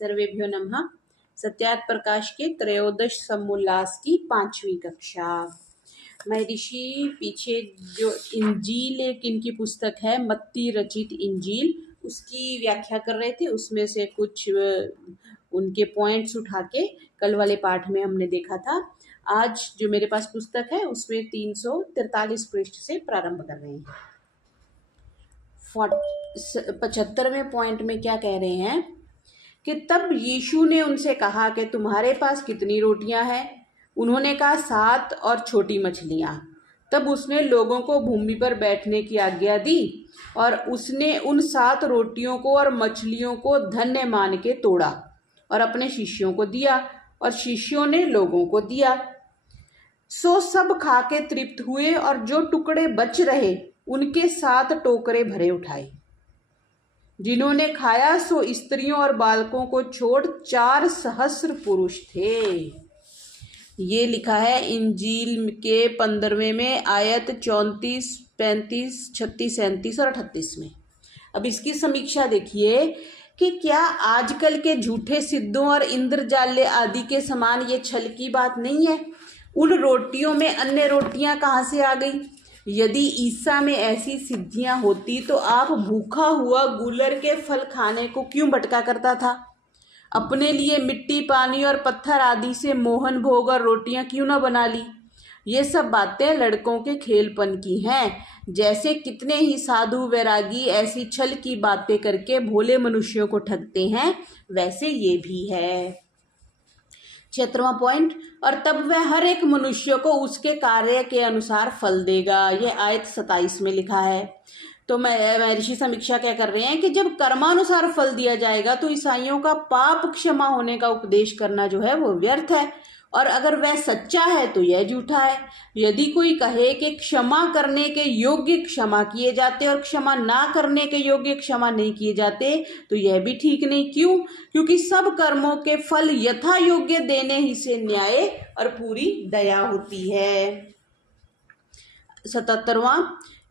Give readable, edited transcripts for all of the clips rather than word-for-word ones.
सर्वेभ्यो नमः। सत्यार्थ प्रकाश के त्रयोदश समोल्लास की 5वीं कक्षा। महर्षि पीछे जो इंजील एक इनकी पुस्तक है, मत्ती रचित इंजील, उसकी व्याख्या कर रहे थे। उसमें से कुछ उनके पॉइंट्स उठा के कल वाले पाठ में हमने देखा था। आज जो मेरे पास पुस्तक है उसमें 343 पृष्ठ से प्रारंभ कर रहे हैं। 75वें पॉइंट में क्या कह रहे हैं कि तब यीशु ने उनसे कहा कि तुम्हारे पास कितनी रोटियां हैं? उन्होंने कहा 7 और छोटी मछलियां। तब उसने लोगों को भूमि पर बैठने की आज्ञा दी और उसने उन 7 रोटियों को और मछलियों को धन्य मान के तोड़ा और अपने शिष्यों को दिया और शिष्यों ने लोगों को दिया। सो सब खा के तृप्त हुए और जो टुकड़े बच रहे उनके 7 टोकरे भरे उठाए। जिन्होंने खाया सो स्त्रियों और बालकों को छोड़ 4 सहस्र पुरुष थे। ये लिखा है इंजील के 15वें में आयत 34, 35, 36, 37 और 38 में। अब इसकी समीक्षा देखिए कि क्या आजकल के झूठे सिद्धों और इंद्रजाल्य आदि के समान ये छल की बात नहीं है? उन रोटियों में अन्य रोटियां कहाँ से आ गई? यदि ईसा में ऐसी सिद्धियां होती तो आप भूखा हुआ गूलर के फल खाने को क्यों भटका करता था? अपने लिए मिट्टी, पानी और पत्थर आदि से मोहन भोग और रोटियां क्यों न बना ली? ये सब बातें लड़कों के खेलपन की हैं। जैसे कितने ही साधु वैरागी ऐसी छल की बातें करके भोले मनुष्यों को ठगते हैं, वैसे ये भी है। 76वां पॉइंट, और तब वह हर एक मनुष्य को उसके कार्य के अनुसार फल देगा। यह आयत 27 में लिखा है। तो महर्षि समीक्षा क्या कर रहे हैं कि जब कर्मानुसार फल दिया जाएगा तो ईसाइयों का पाप क्षमा होने का उपदेश करना जो है वो व्यर्थ है, और अगर वह सच्चा है तो यह झूठा है। यदि कोई कहे कि क्षमा करने के योग्य क्षमा किए जाते और क्षमा ना करने के योग्य क्षमा नहीं किए जाते, तो यह भी ठीक नहीं। क्यों? क्योंकि सब कर्मों के फल यथा योग्य देने ही से न्याय और पूरी दया होती है। 77वां,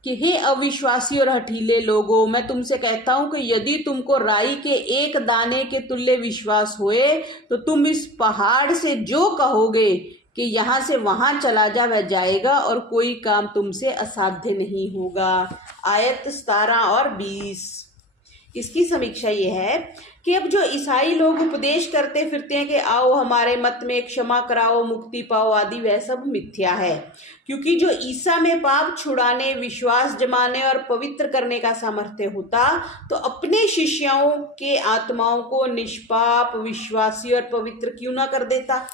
कि हे अविश्वासी और हठीले लोगों, मैं तुमसे कहता हूं कि यदि तुमको राई के एक दाने के तुल्य विश्वास होए तो तुम इस पहाड़ से जो कहोगे कि यहाँ से वहां चला जा, वह जाएगा और कोई काम तुमसे असाध्य नहीं होगा। आयत 17 और 20। इसकी समीक्षा ये है कि अब जो ईसाई लोग उपदेश करते फिरते हैं कि आओ हमारे मत में क्षमा कराओ, मुक्ति पाओ आदि, वह सब मिथ्या है। क्योंकि जो ईसा में पाप छुड़ाने, विश्वास जमाने और पवित्र करने का सामर्थ्य होता तो अपने शिष्यों के आत्माओं को निष्पाप, विश्वासी और पवित्र क्यों ना कर देता?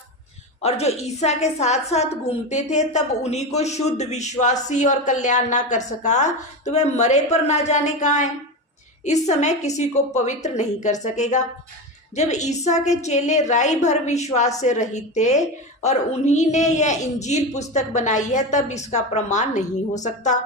और जो ईसा के साथ साथ घूमते थे तब उन्हीं को शुद्ध, विश्वासी और कल्याण ना कर सका तो वह मरे पर ना जाने कहाँ है। इस समय किसी को पवित्र नहीं कर सकेगा। जब ईसा के चेले राई भर विश्वास से रहित थे और उन्हीं ने यह इंजील पुस्तक बनाई है, तब इसका प्रमाण नहीं हो सकता।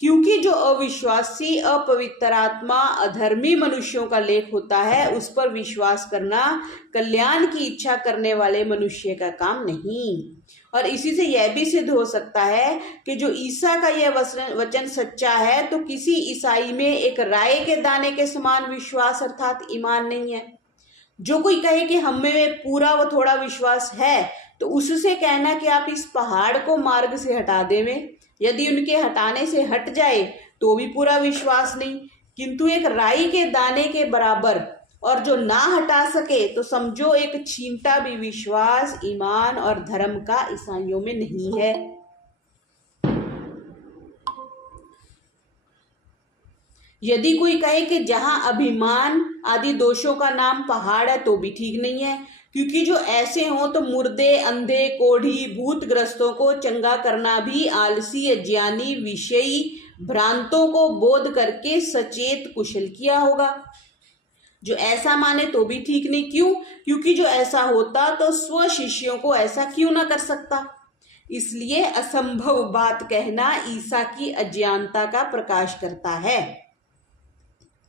क्योंकि जो अविश्वासी, अपवित्र आत्मा, अधर्मी मनुष्यों का लेख होता है, उस पर विश्वास करना कल्याण की इच्छा करने वाले मनुष्य का काम नहीं। और इसी से यह भी सिद्ध हो सकता है कि जो ईसा का यह वचन सच्चा है तो किसी ईसाई में एक राय के दाने के समान विश्वास अर्थात ईमान नहीं है। जो कोई कहे कि हम में पूरा व थोड़ा विश्वास है तो उससे कहना कि आप इस पहाड़ को मार्ग से हटा देवें। यदि उनके हटाने से हट जाए तो भी पूरा विश्वास नहीं, किंतु एक राई के दाने के बराबर, और जो ना हटा सके तो समझो एक छींटा भी विश्वास, ईमान और धर्म का ईसाइयों में नहीं है। यदि कोई कहे कि जहां अभिमान आदि दोषों का नाम पहाड़ है तो भी ठीक नहीं है, क्योंकि जो ऐसे हों तो मुर्दे, अंधे, कोढ़ी, भूतग्रस्तों को चंगा करना भी आलसी, अज्ञानी, विषयी, भ्रांतों को बोध करके सचेत कुशल किया होगा। जो ऐसा माने तो भी ठीक नहीं। क्यों? क्योंकि जो ऐसा होता तो स्व शिष्यों को ऐसा क्यों ना कर सकता। इसलिए असंभव बात कहना ईसा की अज्ञानता का प्रकाश करता है।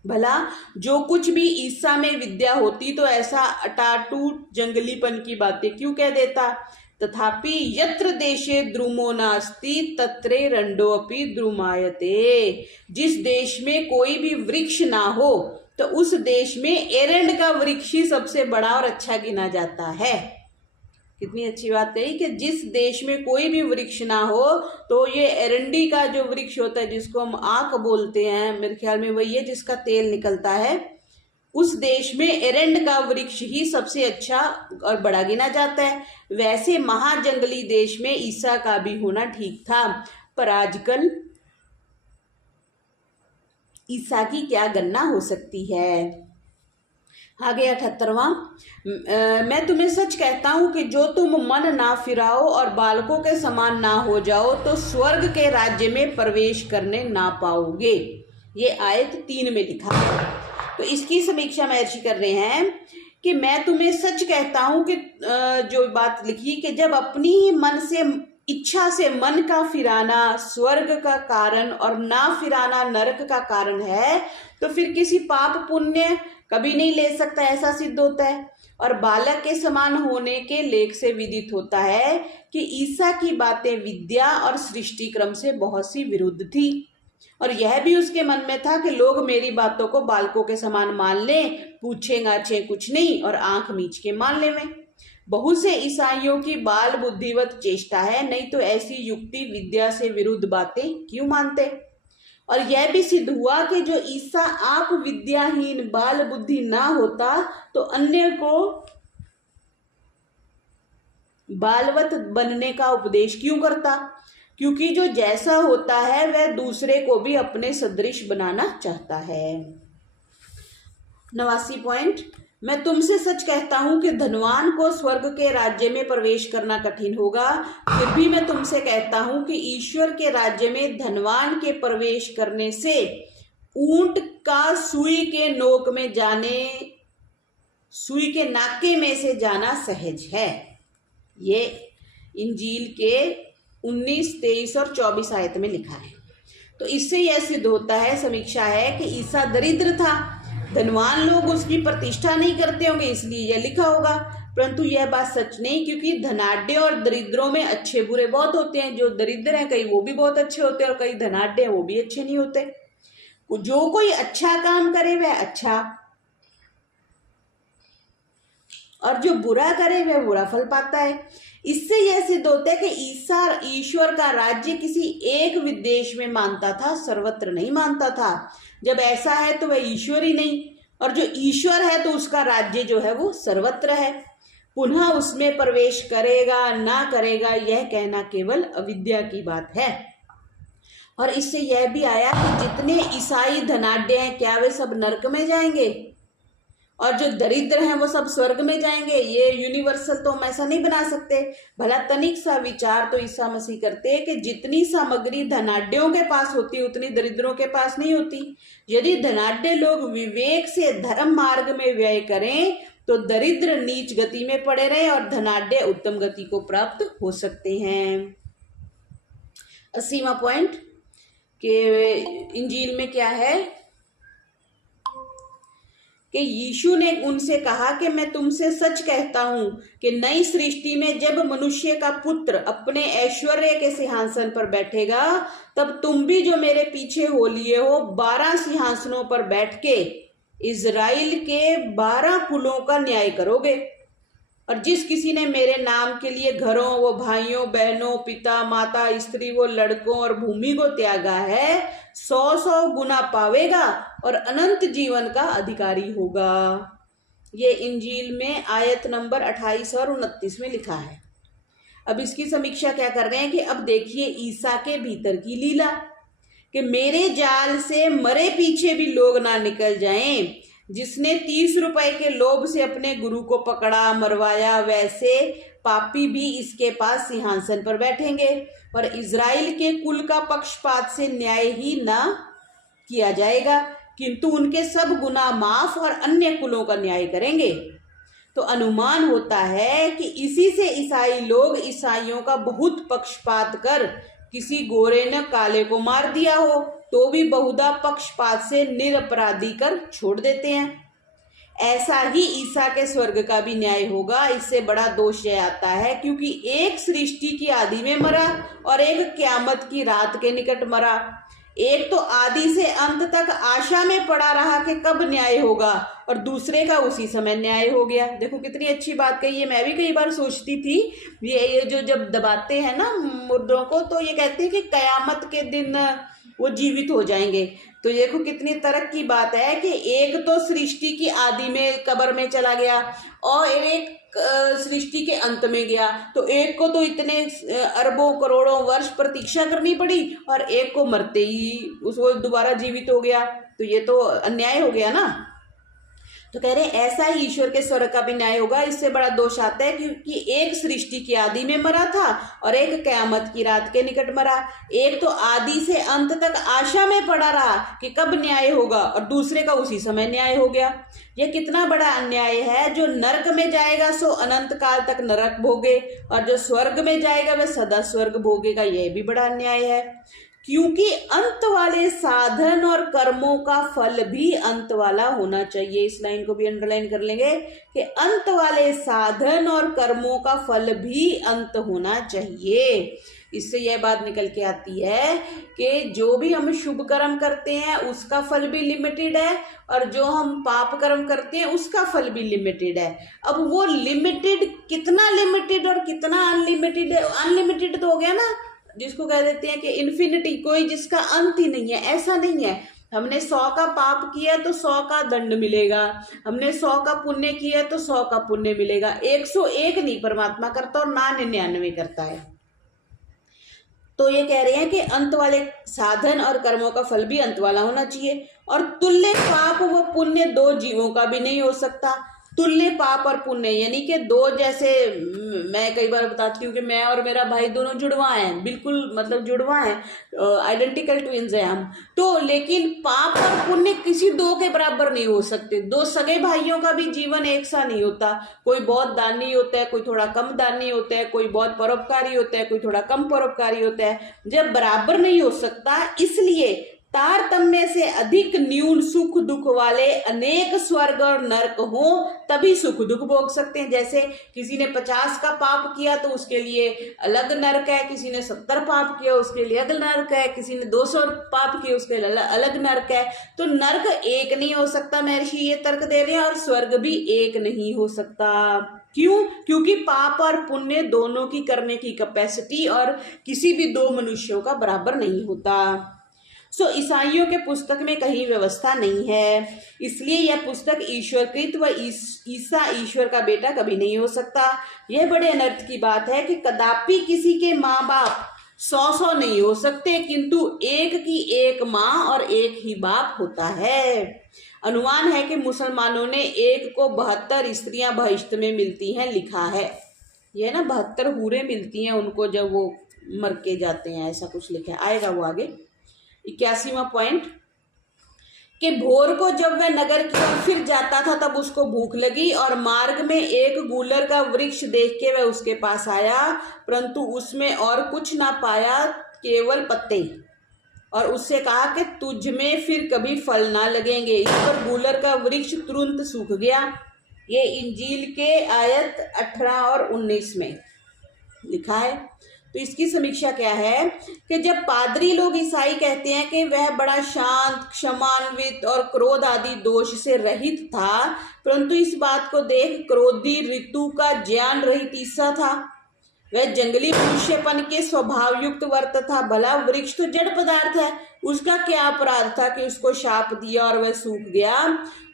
भला जो कुछ भी ईसा में विद्या होती तो ऐसा अटाटूट जंगलीपन की बातें क्यों कह देता? तथापि यत्र देशे द्रुमो नास्ति तत्रे रंडोपि द्रुमायते। जिस देश में कोई भी वृक्ष ना हो तो उस देश में एरंड का वृक्ष ही सबसे बड़ा और अच्छा गिना जाता है। कितनी अच्छी बात कही कि जिस देश में कोई भी वृक्ष ना हो तो ये एरंडी का जो वृक्ष होता है, जिसको हम आक बोलते हैं, मेरे ख्याल में वही है जिसका तेल निकलता है, उस देश में एरंड का वृक्ष ही सबसे अच्छा और बड़ा गिना जाता है। वैसे महाजंगली देश में ईसा का भी होना ठीक था, पर आजकल ईसा की क्या गणना हो सकती है। आगे 78वां, मैं तुम्हें सच कहता हूं कि जो तुम मन ना फिराओ और बालकों के समान ना हो जाओ तो स्वर्ग के राज्य में प्रवेश करने ना पाओगे। ये आयत 3 में लिखा है। तो इसकी समीक्षा महर्षि कर रहे हैं कि मैं तुम्हें सच कहता हूं कि जो बात लिखी कि जब अपनी ही मन से इच्छा से मन का फिराना स्वर्ग का कारण और ना फिराना नरक का कारण है, तो फिर किसी पाप पुण्य कभी नहीं ले सकता, ऐसा सिद्ध होता है। और बालक के समान होने के लेख से विदित होता है कि ईसा की बातें विद्या और सृष्टि क्रम से बहुत सी विरुद्ध थी, और यह भी उसके मन में था कि लोग मेरी बातों को बालकों के समान मान लें, पूछे गाछे कुछ नहीं और आंख मीच के मान ले। में बहुत से ईसाइयों की बाल बुद्धिवत चेष्टा है, नहीं तो ऐसी युक्ति विद्या से विरुद्ध बातें क्यों मानते। और यह भी सिद्ध हुआ कि जो ईसा आप विद्याहीन बाल बुद्धि ना होता तो अन्य को बालवत बनने का उपदेश क्यों करता, क्योंकि जो जैसा होता है वह दूसरे को भी अपने सदृश बनाना चाहता है। 89 पॉइंट, मैं तुमसे सच कहता हूं कि धनवान को स्वर्ग के राज्य में प्रवेश करना कठिन होगा। फिर भी मैं तुमसे कहता हूं कि ईश्वर के राज्य में धनवान के प्रवेश करने से ऊंट का सुई के नोक में जाने, सुई के नाके में से जाना सहज है। ये इंजील के 19, 23 और 24 आयत में लिखा है। तो इससे यह सिद्ध होता है, समीक्षा है कि ईसा दरिद्र था, धनवान लोग उसकी प्रतिष्ठा नहीं करते होंगे इसलिए यह लिखा होगा, परंतु यह बात सच नहीं, क्योंकि धनाढ्य और दरिद्रों में अच्छे बुरे बहुत होते हैं। जो दरिद्र हैं कई वो भी बहुत अच्छे होते हैं और कई धनाढ्य हैं वो भी अच्छे नहीं होते। जो कोई अच्छा काम करे वह अच्छा, और जो बुरा करे वह बुरा फल पाता है। इससे यह सिद्ध होता है कि ईसा ईश्वर का राज्य किसी एक विदेश में मानता था, सर्वत्र नहीं मानता था। जब ऐसा है तो वह ईश्वर ही नहीं, और जो ईश्वर है तो उसका राज्य जो है वो सर्वत्र है। पुनः उसमें प्रवेश करेगा ना करेगा यह कहना केवल अविद्या की बात है। और इससे यह भी आया कि जितने ईसाई धनाढ्य हैं क्या वे सब नरक में जाएंगे, और जो दरिद्र हैं वो सब स्वर्ग में जाएंगे। ये यूनिवर्सल तो हम ऐसा नहीं बना सकते। भला तनिक सा विचार तो ईसा मसीह करते हैं कि जितनी सामग्री धनाढ्यों के पास होती उतनी दरिद्रों के पास नहीं होती। यदि धनाढ्य लोग विवेक से धर्म मार्ग में व्यय करें तो दरिद्र नीच गति में पड़े रहे और धनाढ्य उत्तम गति को प्राप्त हो सकते हैं। 80वां पॉइंट कि इंजील में क्या है कि यीशु ने उनसे कहा कि मैं तुमसे सच कहता हूं कि नई सृष्टि में जब मनुष्य का पुत्र अपने ऐश्वर्य के सिंहासन पर बैठेगा तब तुम भी जो मेरे पीछे हो लिए हो 12 सिंहासनों पर बैठ के इजराइल के 12 कुलों का न्याय करोगे। और जिस किसी ने मेरे नाम के लिए घरों वो भाइयों बहनों पिता माता स्त्री वो लड़कों और भूमि को त्यागा है 100 गुना पावेगा और अनंत जीवन का अधिकारी होगा। ये इंजील में आयत नंबर 28 और 29 में लिखा है। अब इसकी समीक्षा क्या कर रहे हैं कि अब देखिए ईसा के भीतर की लीला कि मेरे जाल से मरे पीछे भी लोग ना निकल जाएं। जिसने 30 रुपए के लोभ से अपने गुरु को पकड़ा मरवाया वैसे पापी भी इसके पास सिंहासन पर बैठेंगे और इजराइल के कुल का पक्षपात से न्याय ही ना किया जाएगा किंतु उनके सब गुनाह माफ और अन्य कुलों का न्याय करेंगे। तो अनुमान होता है कि इसी से ईसाई लोग ईसाइयों का बहुत पक्षपात कर किसी गोरे ने काले को मार दिया हो तो भी बहुधा पक्षपात से निरपराधी कर छोड़ देते हैं। ऐसा ही ईसा के स्वर्ग का भी न्याय होगा। इससे बड़ा दोष यह आता है क्योंकि एक सृष्टि की आदि में मरा और एक क्यामत की रात के निकट मरा। एक तो आदि से अंत तक आशा में पड़ा रहा कि कब न्याय होगा, और दूसरे का उसी समय न्याय हो गया। देखो कितनी अच्छी बात कही है। मैं भी कई बार सोचती थी, ये जो जब दबाते हैं ना मुर्दों को, तो ये कहते हैं कि कयामत के दिन वो जीवित हो जाएंगे। तो देखो कितनी तरक की बात है कि एक तो सृष्टि की आदि में कब्र में चला गया और एक सृष्टि के अंत में गया। तो एक को तो इतने अरबों करोड़ों वर्ष प्रतीक्षा करनी पड़ी और एक को मरते ही उसको दोबारा जीवित हो गया। तो ये तो अन्याय हो गया ना। तो कह रहे हैं ऐसा ही ईश्वर के स्वर्ग का भी न्याय होगा। इससे बड़ा दोष आता है क्योंकि एक सृष्टि की आदि में मरा था और एक कयामत की रात के निकट मरा। एक तो आदि से अंत तक आशा में पड़ा रहा कि कब न्याय होगा और दूसरे का उसी समय न्याय हो गया। यह कितना बड़ा अन्याय है। जो नरक में जाएगा सो अनंत काल तक नरक भोगे और जो स्वर्ग में जाएगा वह सदा स्वर्ग भोगेगा। यह भी बड़ा अन्याय है, क्योंकि अंत वाले साधन और कर्मों का फल भी अंत वाला होना चाहिए। इस लाइन को भी अंडरलाइन कर लेंगे कि अंत वाले साधन और कर्मों का फल भी अंत होना चाहिए। इससे यह बात निकल के आती है कि जो भी हम शुभ कर्म करते हैं उसका फल भी लिमिटेड है और जो हम पाप कर्म करते हैं उसका फल भी लिमिटेड है। अब वो लिमिटेड कितना लिमिटेड और कितना अनलिमिटेड है। अनलिमिटेड तो हो गया ना, जिसको कह देते हैं कि इन्फिनिटी, कोई जिसका अंत ही नहीं है। ऐसा नहीं है हमने 100 का पाप किया तो 100 का दंड मिलेगा, हमने 100 का पुण्य किया तो 100 का पुण्य मिलेगा। 101 नहीं परमात्मा करता और ना 99 करता है। तो ये कह रहे हैं कि अंत वाले साधन और कर्मों का फल भी अंत वाला होना चाहिए और तुल्य पाप व पुण्य दो जीवों का भी नहीं हो सकता। तुल्य पाप और पुण्य यानी कि दो, जैसे मैं कई बार बताती हूँ कि मैं और मेरा भाई दोनों जुड़वा हैं, बिल्कुल मतलब जुड़वा हैं, आइडेंटिकल ट्विंस हैं हम। तो लेकिन पाप और पुण्य किसी दो के बराबर नहीं हो सकते। दो सगे भाइयों का भी जीवन एक सा नहीं होता। कोई बहुत दानी होता है, कोई थोड़ा कम दानी होता है, कोई बहुत परोपकारी होता है, कोई थोड़ा कम परोपकारी होता है। जब बराबर नहीं हो सकता, इसलिए तारतम्य से अधिक न्यून सुख दुख वाले अनेक स्वर्ग और नरक हो तभी सुख दुख भोग सकते हैं। जैसे किसी ने 50 का पाप किया तो उसके लिए अलग नरक है, किसी ने 70 पाप किया उसके लिए अलग नरक है, किसी ने 200 पाप किए उसके लिए अलग नरक है। तो नरक एक नहीं हो सकता, महर्षि ये तर्क दे रहे हैं, और स्वर्ग भी एक नहीं हो सकता। क्यों? क्योंकि पाप और पुण्य दोनों की करने की कैपेसिटी और किसी भी दो मनुष्यों का बराबर नहीं होता। ईसाइयों के पुस्तक में कहीं व्यवस्था नहीं है, इसलिए यह पुस्तक ईश्वरकृत व ईसा ईश्वर का बेटा कभी नहीं हो सकता। यह बड़े अनर्थ की बात है कि कदापि किसी के माँ बाप 100 नहीं हो सकते, किंतु एक की एक माँ और एक ही बाप होता है। अनुमान है कि मुसलमानों ने एक को 72 स्त्रियां बहिश्त में मिलती हैं लिखा है। यह ना 72 हूरें मिलती हैं उनको जब वो मर के जाते हैं, ऐसा कुछ लिखा है, आएगा वो आगे। 81वां पॉइंट कि भोर को जब वह नगर की ओर फिर जाता था तब उसको भूख लगी और मार्ग में एक गूलर का वृक्ष देख के वह उसके पास आया, परंतु उसमें और कुछ ना पाया, केवल पत्ते, और उससे कहा कि तुझ में फिर कभी फल ना लगेंगे। इस पर गूलर का वृक्ष तुरंत सूख गया। ये इंजील के आयत 18 और 19 में लिखा है। तो इसकी समीक्षा क्या है कि जब पादरी लोग ईसाई कहते हैं कि वह बड़ा शांत, क्षमान्वित और क्रोध आदि दोष से रहित था, परंतु इस बात को देख क्रोधी ऋतु का ज्ञान रहित ईसा था। वह जंगली मनुष्यपन के स्वभाव युक्त वर्त था। भला वृक्ष तो जड़ पदार्थ है, उसका क्या अपराध था कि उसको शाप दिया और वह सूख गया।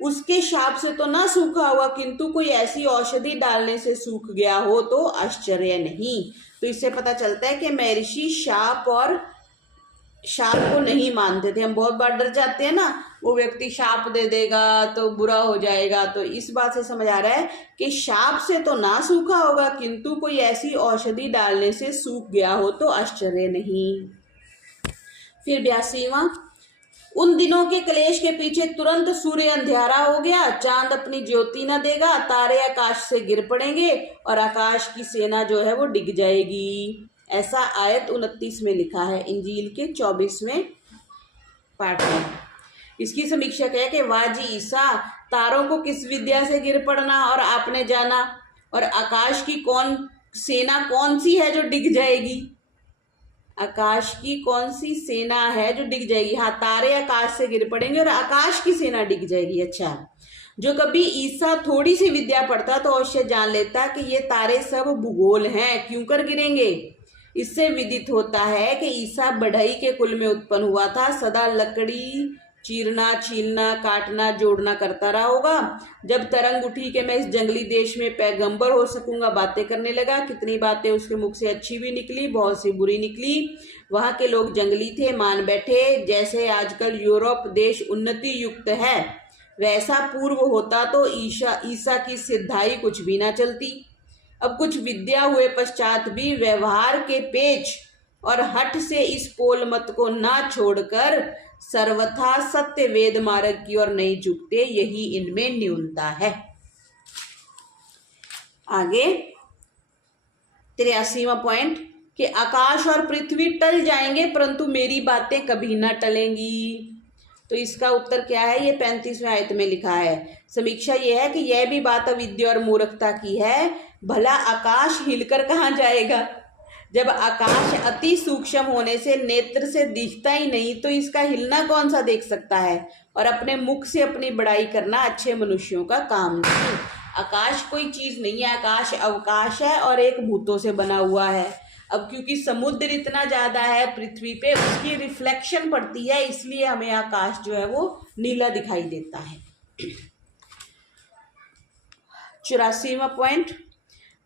उसके शाप से तो ना सूखा हुआ, किंतु कोई ऐसी औषधि डालने से सूख गया हो तो आश्चर्य नहीं। तो इससे पता चलता है कि महर्षि शाप को नहीं मानते थे। हम बहुत बार डर जाते हैं ना, वो व्यक्ति शाप दे देगा तो बुरा हो जाएगा। तो इस बात से समझ आ रहा है कि शाप से तो ना सूखा होगा, किंतु कोई ऐसी औषधि डालने से सूख गया हो तो आश्चर्य नहीं। फिर 82वां, उन दिनों के क्लेश के पीछे तुरंत सूर्य अंधियारा हो गया, चांद अपनी ज्योति न देगा, तारे आकाश से गिर पड़ेंगे और आकाश की सेना जो है वो डिग जाएगी। ऐसा आयत 29 में लिखा है इंजील के 24वें पाठ में। इसकी समीक्षा क्या है कि वाजी ईसा, तारों को किस विद्या से गिर पड़ना और आपने जाना, और आकाश की सेना कौन सी है जो डिग जाएगी। आकाश की कौन सी सेना है जो डिग जाएगी? हाँ, तारे आकाश से गिर पड़ेंगे और आकाश की सेना डिग जाएगी। अच्छा, जो कभी ईसा थोड़ी सी विद्या पढ़ता तो अवश्य जान लेता कि ये तारे सब भूगोल हैं, क्यों कर गिरेंगे। इससे विदित होता है कि ईसा बढ़ई के कुल में उत्पन्न हुआ था, सदा लकड़ी चीरना, छीलना, काटना, जोड़ना करता रहा होगा। जब तरंग उठी कि मैं इस जंगली देश में पैगंबर हो सकूंगा, बातें करने लगा। कितनी बातें उसके मुख से अच्छी भी निकली, बहुत सी बुरी निकली। वहाँ के लोग जंगली थे, मान बैठे। जैसे आजकल यूरोप देश उन्नति युक्त है, वैसा पूर्व होता तो ईसा की सिद्धाई कुछ भी ना चलती। अब कुछ विद्या हुए पश्चात भी व्यवहार के पेच और हठ से इस पोल मत को ना छोड़कर सर्वथा सत्य वेद मार्ग की ओर नहीं झुकते, यही इनमें न्यूनता है। आगे 83वां पॉइंट कि आकाश और पृथ्वी टल जाएंगे परंतु मेरी बातें कभी ना टलेंगी। तो इसका उत्तर क्या है? ये 35वें आयत में लिखा है। समीक्षा यह है कि यह भी बात अविद्या और मूर्खता की है। भला आकाश हिलकर कहाँ जाएगा? जब आकाश अति सूक्ष्म होने से नेत्र से दिखता ही नहीं तो इसका हिलना कौन सा देख सकता है? और अपने मुख से अपनी बड़ाई करना अच्छे मनुष्यों का काम नहीं। आकाश कोई चीज नहीं है, आकाश अवकाश है और एक भूतों से बना हुआ है। अब क्योंकि समुद्र इतना ज्यादा है पृथ्वी पे, उसकी रिफ्लेक्शन पड़ती है, इसलिए हमें आकाश जो है वो नीला दिखाई देता है। 84वां पॉइंट,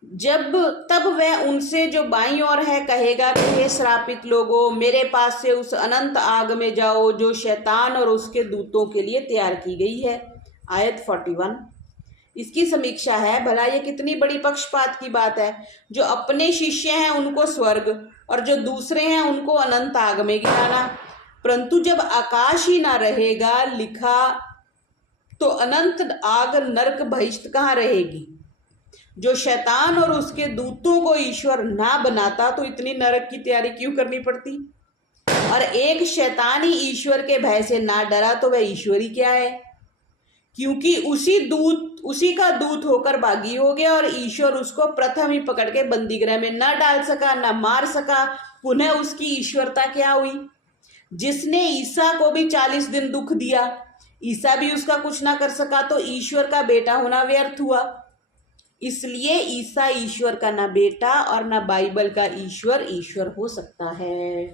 तब वह उनसे जो बाईं ओर है कहेगा कि हे श्रापित लोगों, मेरे पास से उस अनंत आग में जाओ जो शैतान और उसके दूतों के लिए तैयार की गई है। आयत 41। इसकी समीक्षा है, भला ये कितनी बड़ी पक्षपात की बात है। जो अपने शिष्य हैं उनको स्वर्ग और जो दूसरे हैं उनको अनंत आग में गिराना। परंतु जब आकाश ही ना रहेगा लिखा, तो अनंत आग नरक बहिष्ठ कहाँ रहेगी। जो शैतान और उसके दूतों को ईश्वर ना बनाता तो इतनी नरक की तैयारी क्यों करनी पड़ती। और एक शैतान ही ईश्वर के भय से ना डरा तो वह ईश्वर ही क्या है, क्योंकि उसी का दूत होकर बागी हो गया और ईश्वर उसको प्रथम ही पकड़ के बंदीगृह में न डाल सका, न मार सका। पुनः उसकी ईश्वरता क्या हुई? जिसने ईसा को भी 40 दिन दुख दिया, ईसा भी उसका कुछ ना कर सका, तो ईश्वर का बेटा होना व्यर्थ हुआ। इसलिए ईसा ईश्वर का ना बेटा और ना बाइबल का ईश्वर हो सकता है।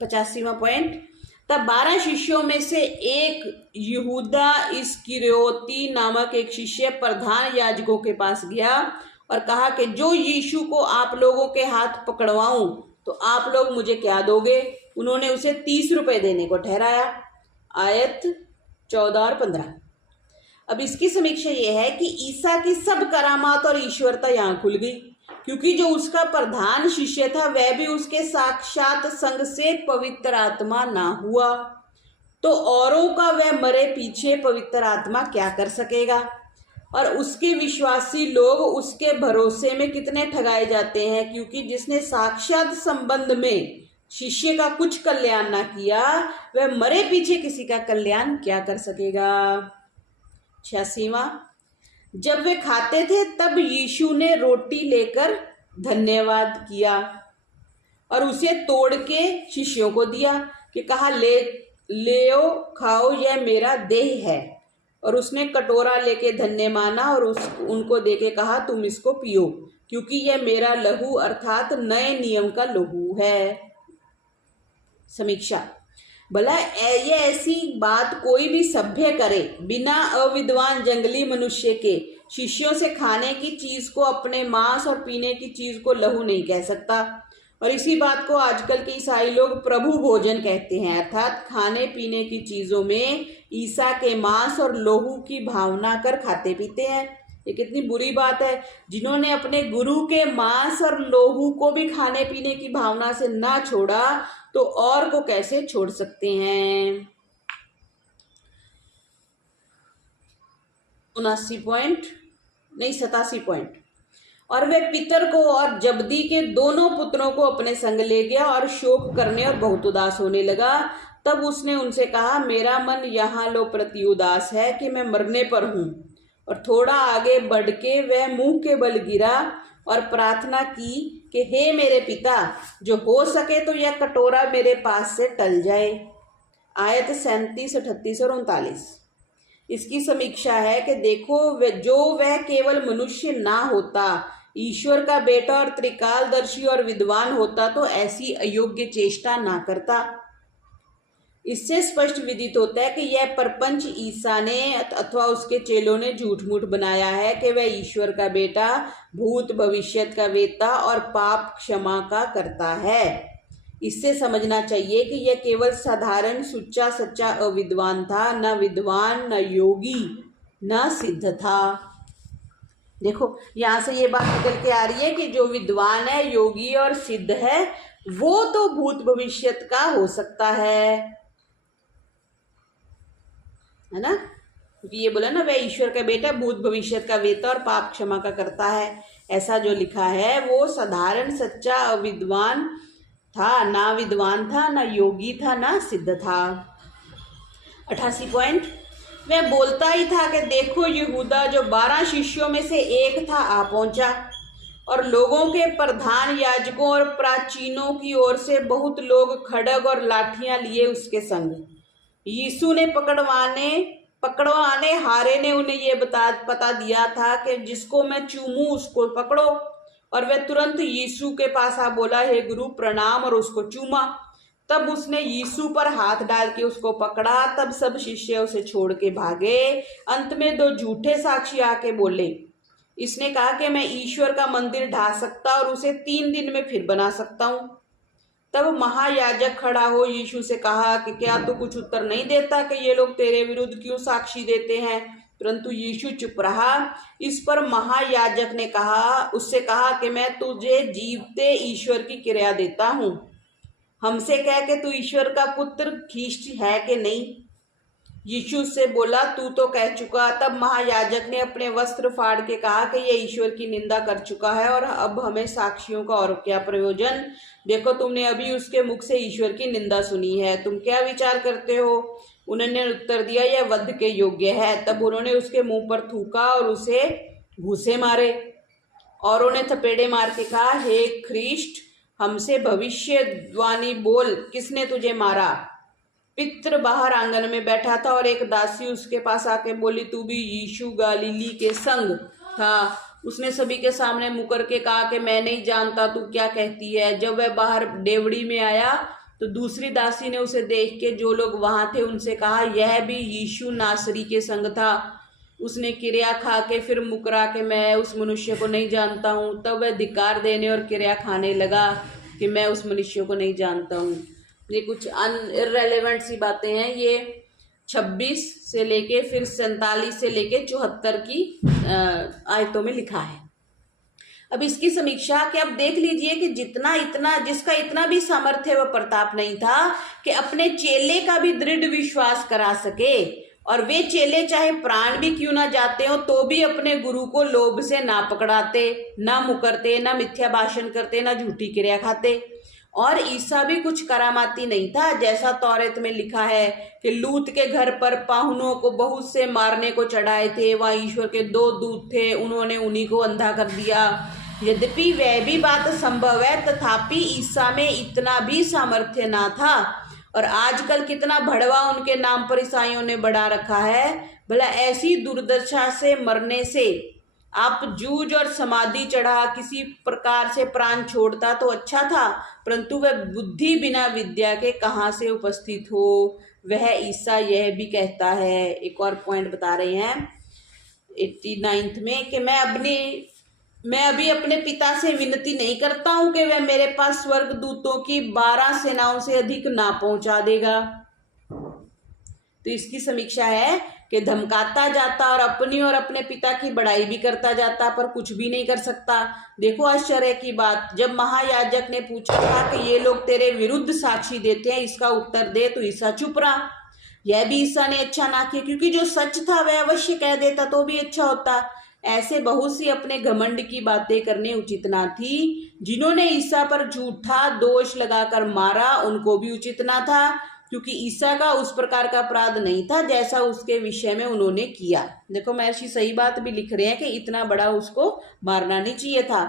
85वां पॉइंट, तब 12 शिष्यों में से एक यहूदा इस्करियोती नामक एक शिष्य प्रधान याजकों के पास गया और कहा कि जो यीशु को आप लोगों के हाथ पकड़वाऊं तो आप लोग मुझे क्या दोगे? उन्होंने उसे 30 रुपए देने को ठहराया। आयत 14 और 15। अब इसकी समीक्षा यह है कि ईसा की सब करामात और ईश्वरता यहाँ खुल गई, क्योंकि जो उसका प्रधान शिष्य था वह भी उसके साक्षात संग से पवित्र आत्मा ना हुआ, तो औरों का वह मरे पीछे पवित्र आत्मा क्या कर सकेगा। और उसके विश्वासी लोग उसके भरोसे में कितने ठगाए जाते हैं, क्योंकि जिसने साक्षात संबंध में शिष्य का कुछ कल्याण ना किया वह मरे पीछे किसी का कल्याण क्या कर सकेगा। 86वां, जब वे खाते थे तब यीशु ने रोटी लेकर धन्यवाद किया और उसे तोड़ के शिष्यों को दिया कि कहा लेओ खाओ, यह मेरा देह है। और उसने कटोरा लेके धन्य माना और उनको देके कहा तुम इसको पियो, क्योंकि यह मेरा लहू अर्थात नए नियम का लहू है। समीक्षा, भला ये ऐसी बात कोई भी सभ्य करे बिना अविद्वान जंगली मनुष्य के शिष्यों से खाने की चीज को अपने मांस और पीने की चीज को लहू नहीं कह सकता। और इसी बात को आजकल के ईसाई लोग प्रभु भोजन कहते हैं, अर्थात खाने पीने की चीजों में ईसा के मांस और लहू की भावना कर खाते पीते हैं। ये कितनी बुरी बात है। जिन्होंने अपने गुरु के मांस और लहू को भी खाने पीने की भावना से ना छोड़ा तो और को कैसे छोड़ सकते हैं। 87 पॉइंट, और वे पितर को और जब्दी के दोनों पुत्रों को अपने संग ले गया और शोक करने और बहुत उदास होने लगा। तब उसने उनसे कहा, मेरा मन यहाँ लो प्रति उदास है कि मैं मरने पर हूँ, और थोड़ा आगे बढ़ के वह मुंह के बल गिरा और प्रार्थना की कि हे मेरे पिता, जो हो सके तो यह कटोरा मेरे पास से टल जाए। आयत 37, 38 और 39। इसकी समीक्षा है कि देखो, वह केवल मनुष्य ना होता, ईश्वर का बेटा और त्रिकालदर्शी और विद्वान होता तो ऐसी अयोग्य चेष्टा ना करता। इससे स्पष्ट विदित होता है कि यह प्रपंच ईसा ने अथवा उसके चेलों ने झूठ मूठ बनाया है कि वह ईश्वर का बेटा, भूत भविष्यत का वेता और पाप क्षमा का करता है। इससे समझना चाहिए कि यह केवल साधारण सुच्चा सच्चा अविद्वान था, न विद्वान, न योगी, न सिद्ध था। देखो, यहाँ से ये बात निकल के आ रही है कि जो विद्वान है, योगी और सिद्ध है, वो तो भूत भविष्यत का हो सकता है ना, क्योंकि ये बोला ना, वह ईश्वर का बेटा, भूत भविष्यत का वेता और पाप क्षमा का करता है। ऐसा जो लिखा है वो साधारण सच्चा अविद्वान था, ना विद्वान था, ना योगी था, ना सिद्ध था। 88 पॉइंट, वह बोलता ही था कि देखो, यहूदा जो 12 शिष्यों में से एक था आ पहुंचा, और लोगों के प्रधान याजकों और प्राचीनों की ओर से बहुत लोग खड्ग और लाठियां लिए उसके संग। यीशु ने पकड़वाने हारे ने उन्हें ये पता दिया था कि जिसको मैं चूमूं उसको पकड़ो, और वह तुरंत यीशु के पास आ बोला, हे गुरु प्रणाम, और उसको चूमा। तब उसने यीशु पर हाथ डाल के उसको पकड़ा। तब सब शिष्य उसे छोड़ के भागे। अंत में 2 झूठे साक्षी आके बोले, इसने कहा कि मैं ईश्वर का मंदिर ढा सकता और उसे 3 दिन में फिर बना सकता हूँ। तब महायाजक खड़ा हो यीशु से कहा कि क्या तू कुछ उत्तर नहीं देता कि ये लोग तेरे विरुद्ध क्यों साक्षी देते हैं? परंतु यीशु चुप रहा। इस पर महायाजक ने उससे कहा कि मैं तुझे जीवते ईश्वर की किराया देता हूँ, हमसे कह कि तू ईश्वर का पुत्र ख्रीष्ट है कि नहीं। यीशु से बोला, तू तो कह चुका। तब महायाजक ने अपने वस्त्र फाड़ के कहा कि यह ईश्वर की निंदा कर चुका है और अब हमें साक्षियों का और क्या प्रयोजन? देखो, तुमने अभी उसके मुख से ईश्वर की निंदा सुनी है, तुम क्या विचार करते हो? उन्होंने उत्तर दिया, यह वध के योग्य है। तब उन्होंने उसके मुंह पर थूका और उसे घूंसे मारे, और उन्हें थपेड़े मार के कहा, हे ख्रीष्ट, हमसे भविष्यवाणी बोल, किसने तुझे मारा? पित्र बाहर आंगन में बैठा था और एक दासी उसके पास आके बोली, तू भी यीशु गलीली के संग था। उसने सभी के सामने मुकर के कहा कि मैं नहीं जानता, तू क्या कहती है? जब वह बाहर डेवड़ी में आया तो दूसरी दासी ने उसे देख के जो लोग वहां थे उनसे कहा, यह भी यीशु नासरी के संग था। उसने किरिया खा के फिर मुकरा के मैं उस मनुष्य को नहीं जानता हूँ। तब वह धिक्कार देने और किरिया खाने लगा कि मैं उस मनुष्य को नहीं जानता हूँ। ये कुछ इररेलेवेंट सी बातें हैं। ये 26 से लेके फिर 47 से लेके 74 की आयतों में लिखा है। अब इसकी समीक्षा कि आप देख लीजिए कि जिसका इतना भी सामर्थ्य व प्रताप नहीं था कि अपने चेले का भी दृढ़ विश्वास करा सके, और वे चेले चाहे प्राण भी क्यों ना जाते हो तो भी अपने गुरु को लोभ से ना पकड़ाते, ना मुकरते, ना मिथ्या भाषण करते, ना झूठी क्रिया खाते। और ईसा भी कुछ करामाती नहीं था, जैसा तौरेत में लिखा है कि लूत के घर पर पाहुनों को बहुत से मारने को चढ़ाए थे, वह ईश्वर के 2 दूत थे, उन्होंने उन्हीं को अंधा कर दिया। यद्यपि वह भी बात संभव है, तथापि ईसा में इतना भी सामर्थ्य ना था। और आजकल कितना भड़वा उनके नाम पर ईसाइयों ने बढ़ा रखा है। भला ऐसी दुर्दशा से मरने से आप जूझ और समाधि चढ़ा किसी प्रकार से प्राण छोड़ता तो अच्छा था, परंतु वह बुद्धि बिना विद्या के कहाँ से उपस्थित हो? वह ईसा यह भी कहता है, एक और पॉइंट बता रहे हैं 89 में, कि मैं अभी अपने पिता से विनती नहीं करता हूं कि वह मेरे पास स्वर्ग दूतों की 12 सेनाओं से अधिक ना पहुंचा देगा। तो इसकी समीक्षा है कि धमकाता जाता और अपनी और अपने पिता की बड़ाई भी करता जाता, पर कुछ भी नहीं कर सकता। देखो आश्चर्य की बात, जब महायाजक ने पूछा था कि ये लोग तेरे विरुद्ध साक्षी देते हैं, इसका उत्तर दे, तो ईसा चुप रहा। यह भी ईसा ने अच्छा ना किया, क्योंकि जो सच था वह अवश्य कह देता तो भी अच्छा होता। ऐसे बहुत सी अपने घमंड की बातें करने उचित ना थी। जिन्होंने ईसा पर झूठा दोष लगाकर मारा, उनको भी उचित ना था। क्योंकि ईसा का उस प्रकार का अपराध नहीं था जैसा उसके विषय में उन्होंने किया। देखो महर्षि सही बात भी लिख रहे हैं कि इतना बड़ा उसको मारना नहीं चाहिए था,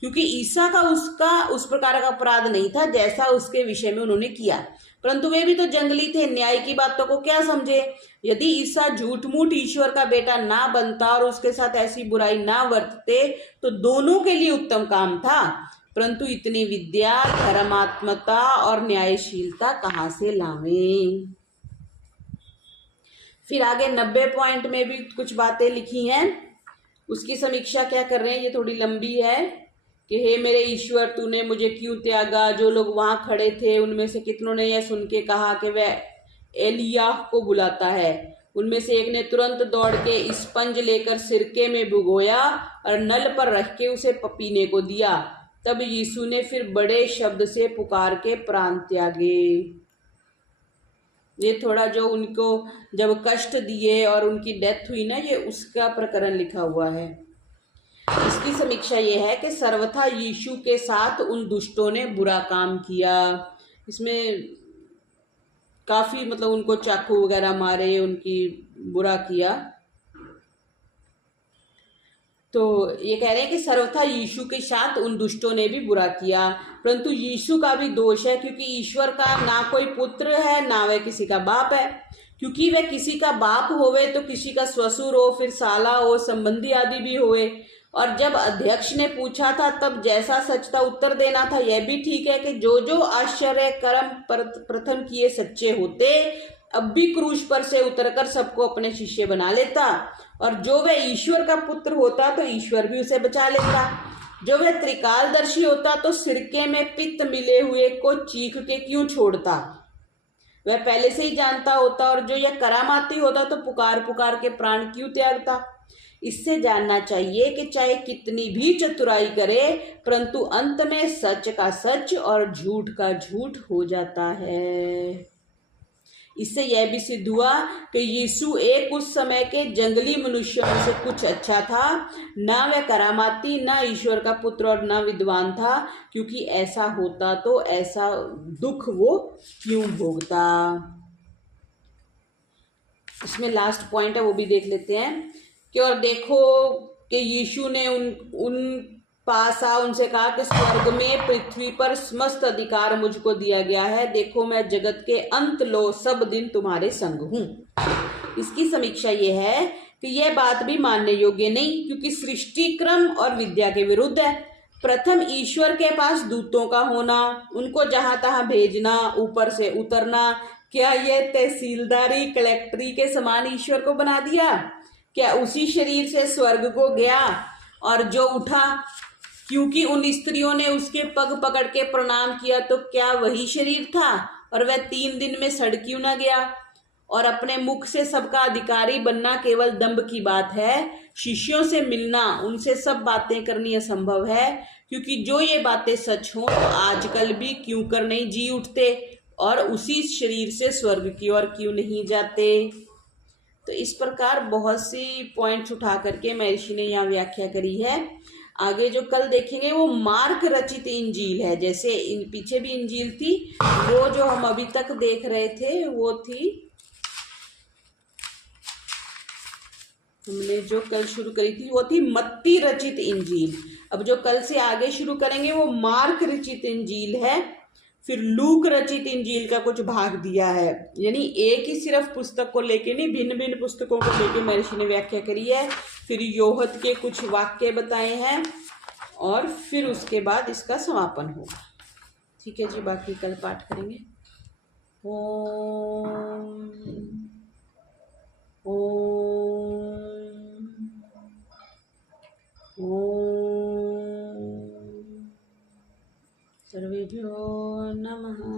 क्योंकि ईसा का उसका उस प्रकार का अपराध नहीं था जैसा उसके विषय में उन्होंने किया। परंतु वे भी तो जंगली थे, न्याय की बातों को क्या समझे। यदि ईसा झूठ मूठ ईश्वर का बेटा ना बनता और उसके साथ ऐसी बुराई ना वर्तते तो दोनों के लिए उत्तम काम था। परंतु इतनी विद्या, धर्मात्मता और न्यायशीलता कहाँ से लावें। फिर आगे 90 पॉइंट में भी कुछ बातें लिखी हैं, उसकी समीक्षा क्या कर रहे हैं, ये थोड़ी लंबी है कि हे मेरे ईश्वर, तूने मुझे क्यों त्यागा। जो लोग वहां खड़े थे उनमें से कितनों ने यह सुन के कहा कि वह एलियाह को बुलाता है। उनमें से एक ने तुरंत दौड़ के स्पंज लेकर सिरके में भिगोया और नल पर रख के उसे पीने को दिया। तब यीशु ने फिर बड़े शब्द से पुकार के प्राण त्यागे। ये थोड़ा जो उनको जब कष्ट दिए और उनकी डेथ हुई ना, ये उसका प्रकरण लिखा हुआ है। इसकी समीक्षा ये है कि सर्वथा यीशु के साथ उन दुष्टों ने बुरा काम किया। इसमें काफी मतलब उनको चाकू वगैरह मारे, उनकी बुरा किया। तो ये कह रहे हैं कि सर्वथा यीशु के साथ उन दुष्टों ने भी बुरा किया, परंतु यीशु का भी दोष है, क्योंकि ईश्वर का ना कोई पुत्र है ना वह किसी का बाप है। क्योंकि वह किसी का बाप होवे तो किसी का ससुर हो, फिर साला हो, संबंधी आदि भी होवे। और जब अध्यक्ष ने पूछा था तब जैसा सच था उत्तर देना था। यह भी ठीक है कि जो जो आश्चर्य कर्म प्रथम किए सच्चे होते, अब भी क्रूस पर से उतरकर सबको अपने शिष्य बना लेता। और जो वह ईश्वर का पुत्र होता तो ईश्वर भी उसे बचा लेता। जो वह त्रिकालदर्शी होता तो सिरके में पित्त मिले हुए को चीख के क्यों छोड़ता। वह पहले से ही जानता होता। और जो यह करामाती होता तो पुकार पुकार के प्राण क्यों त्यागता। इससे जानना चाहिए कि चाहे कितनी भी चतुराई करे, परंतु अंत में सच का सच और झूठ का झूठ हो जाता है। इससे यह भी सिद्ध हुआ कि यीशु एक उस समय के जंगली मनुष्यों में से कुछ अच्छा था। ना वह करामाती, ना ईश्वर का पुत्र और ना विद्वान था, क्योंकि ऐसा होता तो ऐसा दुख वो क्यों भोगता। इसमें लास्ट पॉइंट है, वो भी देख लेते हैं कि और देखो कि यीशु ने उन पास आ उनसे कहा कि स्वर्ग में पृथ्वी पर समस्त अधिकार मुझको दिया गया है। देखो मैं जगत के अंत लो सब दिन तुम्हारे संग हूं। इसकी समीक्षा ये है कि यह बात भी मानने योग्य नहीं, क्योंकि सृष्टि क्रम और विद्या के विरुद्ध है। प्रथम ईश्वर के पास दूतों का होना, उनको जहां तहां भेजना, ऊपर से उतरना, क्या यह तहसीलदारी कलेक्टरी के समान ईश्वर को बना दिया। क्या उसी शरीर से स्वर्ग को गया और जो उठा, क्योंकि उन स्त्रियों ने उसके पग पकड़ के प्रणाम किया, तो क्या वही शरीर था। और वह 3 दिन में सड़ क्यों न गया। और अपने मुख से सबका अधिकारी बनना केवल दंभ की बात है। शिष्यों से मिलना, उनसे सब बातें करनी असंभव है, क्योंकि जो ये बातें सच हों तो आजकल भी क्यों कर नहीं जी उठते और उसी शरीर से स्वर्ग की ओर क्यों नहीं जाते। तो इस प्रकार बहुत सी पॉइंट्स उठा करके महर्षि ने यहाँ व्याख्या करी है। आगे जो कल देखेंगे वो मार्क रचित इंजील है। जैसे इन पीछे भी इंजील थी, वो जो हम अभी तक देख रहे थे वो थी, हमने जो कल शुरू करी थी वो थी मत्ती रचित इंजील। अब जो कल से आगे शुरू करेंगे वो मार्क रचित इंजील है। फिर लूक रचित इंजील का कुछ भाग दिया है, यानी एक ही सिर्फ पुस्तक को लेके नहीं, भिन्न भिन्न पुस्तकों को लेके महर्षि ने व्याख्या करी है। फिर योहत के कुछ वाक्य बताए हैं और फिर उसके बाद इसका समापन होगा। ठीक है जी, बाकी कल पाठ करेंगे। ओम ओम सर्वेभ्यो नमः।